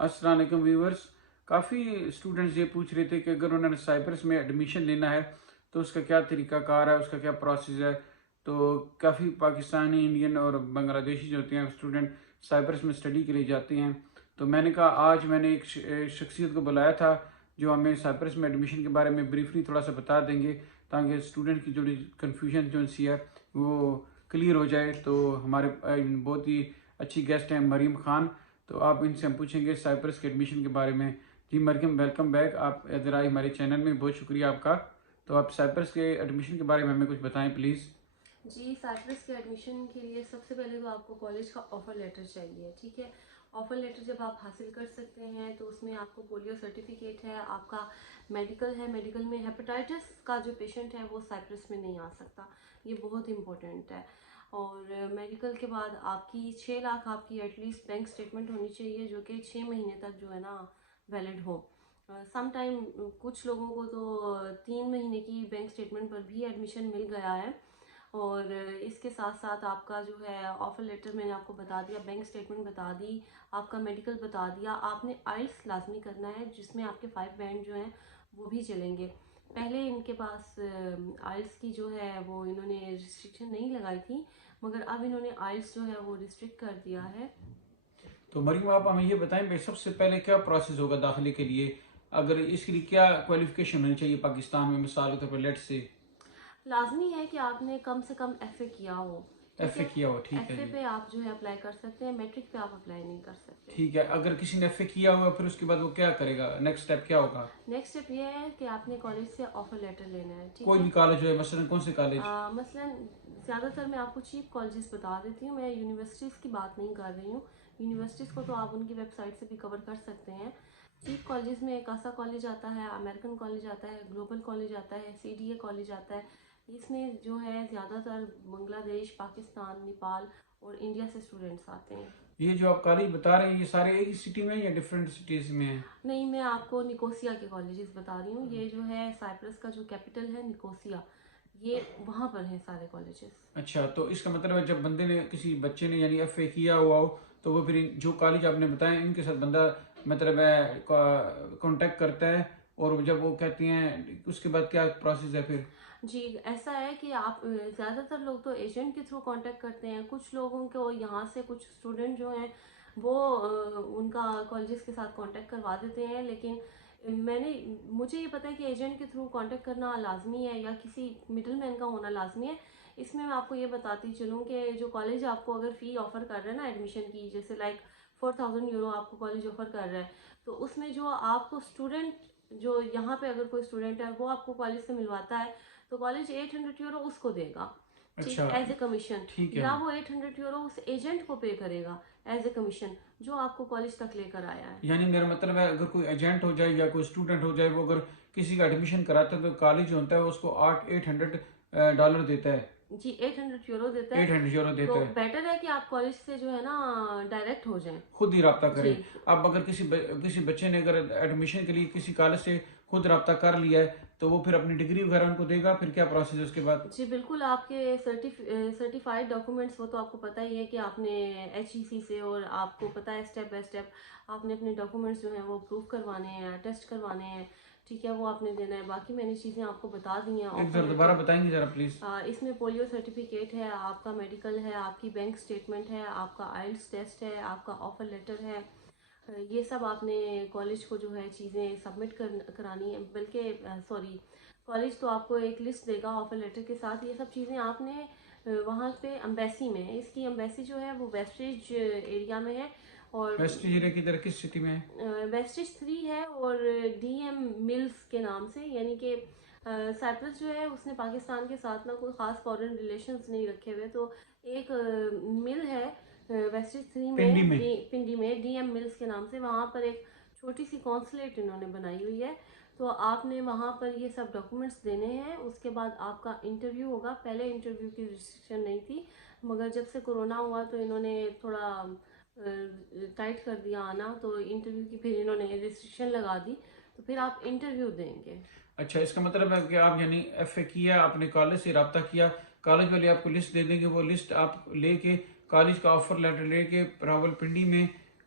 अस्सलाम वालेकुम व्यूवर्स। काफ़ी स्टूडेंट्स ये पूछ रहे थे कि अगर उन्होंने साइप्रस में एडमिशन लेना है तो उसका क्या तरीक़ाकार है, उसका क्या प्रोसेस है। तो काफ़ी पाकिस्तानी, इंडियन और बांग्लादेशी जो होते हैं स्टूडेंट साइप्रस में स्टडी के लिए जाते हैं। तो मैंने कहा आज मैंने एक शख्सियत को बुलाया था जो हमें साइप्रस में एडमिशन के बारे में ब्रीफली थोड़ा सा बता देंगे, ताकि स्टूडेंट की जो कन्फ्यूजन जो सी है वो क्लियर हो जाए। तो हमारे बहुत ही अच्छी गेस्ट हैं मरीम ख़ान। तो आप इनसे हम पूछेंगे साइप्रस के एडमिशन के बारे में। जी मरियम, वेलकम बैक, आप इधर आए हमारे चैनल में, बहुत शुक्रिया आपका। तो आप साइप्रस के एडमिशन के बारे में हमें कुछ बताएं प्लीज़। जी, साइप्रस के एडमिशन के लिए सबसे पहले तो आपको कॉलेज का ऑफ़र लेटर चाहिए, ठीक है। ऑफ़र लेटर जब आप हासिल कर सकते हैं तो उसमें आपको पोलियो सर्टिफिकेट है, आपका मेडिकल है, मेडिकल में हेपेटाइटिस का जो पेशेंट है वो साइप्रस में नहीं आ सकता, ये बहुत इंपॉर्टेंट है। और मेडिकल के बाद आपकी 6 लाख आपकी एटलीस्ट बैंक स्टेटमेंट होनी चाहिए जो कि 6 महीने तक जो है ना वैलिड हो। सम टाइम कुछ लोगों को तो 3 महीने की बैंक स्टेटमेंट पर भी एडमिशन मिल गया है। और इसके साथ साथ आपका जो है ऑफ़र लेटर मैंने आपको बता दिया, बैंक स्टेटमेंट बता दी, आपका मेडिकल बता दिया। आपने आइल्स लाजमी करना है जिसमें आपके 5 बैंड जो हैं वो भी चलेंगे। पहले इनके पास आइल्स की जो है वो इन्होंने रिस्ट्रिक्शन नहीं लगाई थी, मगर अब इन्होंने आइल्स जो है वो रिस्ट्रिक्ट कर दिया है। तो मरियम, आप हमें ये बताएं भाई, सबसे पहले क्या प्रोसेस होगा दाखिले के लिए, अगर इसके लिए क्या क्वालिफिकेशन होनी चाहिए पाकिस्तान में, मिसाल के तौर पर लेट से। लाजमी है कि आपने कम से कम एफ़ए किया हो, ठीक एफ ए है। किया हो, ठीक है एफ़ए जी। पे आप जो है अप्लाई कर सकते हैं, मैट्रिक पे आप अप्लाई नहीं कर सकते। ठीक है, अगर किसी ने एफ ए किया हुआ फिर उसके बाद वो क्या करेगा, नेक्स्ट स्टेप क्या होगा। नेक्स्ट स्टेप ये है कि आपने कॉलेज से ऑफ़र लेटर लेना है, ठीक कोई है। भी कॉलेज हो, मसलन कौन से कॉलेज। मसलन ज़्यादातर मैं आपको चीप कॉलेजेस बता देती हूँ, मैं यूनिवर्सिटीज़ की बात नहीं कर रही हूँ। यूनिवर्सिटीज़ को तो आप उनकी वेबसाइट से भी कवर कर सकते हैं। चीप कॉलेज में कासा कॉलेज आता है, अमेरिकन कॉलेज आता है, ग्लोबल कॉलेज आता है, सीडीए कॉलेज आता है। इसमें जो है ज़्यादातर बांग्लादेश, पाकिस्तान, नेपाल और इंडिया से स्टूडेंट्स आते हैं। ये जो आप कॉलेज बता रहे हैं ये सारे एक ही सिटी में हैं या डिफरेंट सिटीज़ में हैं। नहीं, मैं आपको निकोसिया के कॉलेजेस बता रही हूँ। ये जो है साइप्रस का जो कैपिटल है निकोसिया, ये वहाँ पर हैं सारे कॉलेजेस। अच्छा, तो इसका मतलब है जब बंदे ने, किसी बच्चे ने यानी एफ ए किया हुआ हो, तो वो फिर जो कॉलेज आपने बताया इनके साथ बंदा मतलब है कांटेक्ट करता है, और जब वो कहती हैं उसके बाद क्या प्रोसेस है फिर। जी, ऐसा है कि आप ज़्यादातर लोग तो एजेंट के थ्रू कांटेक्ट करते हैं। कुछ लोगों को यहाँ से कुछ स्टूडेंट जो हैं वो उनका कॉलेजेस के साथ कांटेक्ट करवा देते हैं, लेकिन मुझे ये पता है कि एजेंट के थ्रू कांटेक्ट करना लाजमी है या किसी मिडल मैन का होना लाजमी है। इसमें मैं आपको ये बताती चलूँ कि जो कॉलेज आपको अगर फ़ी ऑफ़र कर रहा है ना एडमिशन की, जैसे लाइक 4000 यूरो आपको कॉलेज ऑफ़र कर रहा है, तो उसमें जो आपको स्टूडेंट, जो यहाँ पे अगर कोई स्टूडेंट है वो आपको कॉलेज से मिलवाता है, तो कॉलेज 800 यूरो उसको देगा, ठीक, अच्छा, एज ए कमीशन। ठीक है। या वो 800 यूरो उस एजेंट को पे करेगा एज ए कमीशन, जो आपको कॉलेज तक लेकर आया है। यानी मेरा मतलब है अगर कोई एजेंट हो जाए या कोई स्टूडेंट हो जाए, वो अगर किसी का एडमिशन कराता है तो कॉलेज जो होता है वो उसको 800 डॉलर देता है। जी, 800 यूरो देता है। 800 यूरो तो देता है। बेटर है कि आप कॉलेज से जो है ना डायरेक्ट हो जाएं। खुद ही रब्ता जी। करें। अब अगर किसी बच्चे ने अगर एडमिशन के लिए किसी कॉलेज से खुद रब्ता कर लिया है तो वो फिर अपनी डिग्री वगैरह उनको देगा, फिर क्या प्रोसेस है उसके बाद। जी बिल्कुल, आपके सर्टिफाइड डॉक्यूमेंट्स वो तो आपको पता ही है कि आपने HEC से, और आपको पता है स्टेप बाय स्टेप आपने अपने डॉक्यूमेंट्स जो हैं वो प्रूव करवाने हैं, टेस्ट करवाने हैं, ठीक है, वो आपने देना है। बाकी मैंने चीज़ें आपको बता दी हैं एक ऑफर जरा दोबारा लेटर। बताएंगे जरा प्लीज। इसमें पोलियो सर्टिफिकेट है, आपका मेडिकल है, आपकी बैंक स्टेटमेंट है, आपका आइल्स टेस्ट है, आपका ऑफर लेटर है। ये सब आपने कॉलेज को जो है चीज़ें सबमिट करानी है। बल्कि सॉरी, कॉलेज तो आपको एक लिस्ट देगा ऑफर लेटर के साथ। ये सब चीज़ें आपने वहाँ पे एम्बेसी में, इसकी एम्बेसी जो है वो वेस्टेज एरिया में है। और वेस्ट एरिया की तरह किस सिटी में है। वेस्टेज 3 है, और DM मिल्स के नाम से, यानी कि साइप्रस जो है उसने पाकिस्तान के साथ ना कोई ख़ास फॉरेन रिलेशंस नहीं रखे हुए। तो एक मिल है वेस्टेज 3 पिंडी में, में। पिंडी में, DM मिल्स के नाम से। वहाँ पर एक छोटी सी कॉन्सुलेट इन्होंने बनाई हुई है। तो आपने वहाँ पर ये सब डॉक्यूमेंट्स देने हैं। उसके बाद आपका इंटरव्यू होगा। पहले इंटरव्यू की रिस्ट्रिक्शन नहीं थी, मगर जब से कोरोना हुआ तो इन्होंने थोड़ा टाइट कर दिया आना, तो इंटरव्यू की फिर इन्होंने रिस्ट्रिक्शन लगा दी, तो फिर आप इंटरव्यू देंगे। अच्छा, इसका मतलब है कि आप यानी एफ ए किया, आपने कॉलेज से रब्ता किया, कॉलेज वाले आपको लिस्ट दे देंगे, वो लिस्ट आप लेके कॉलेज का ऑफर लेटर लेके रावलपिंडी में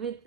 with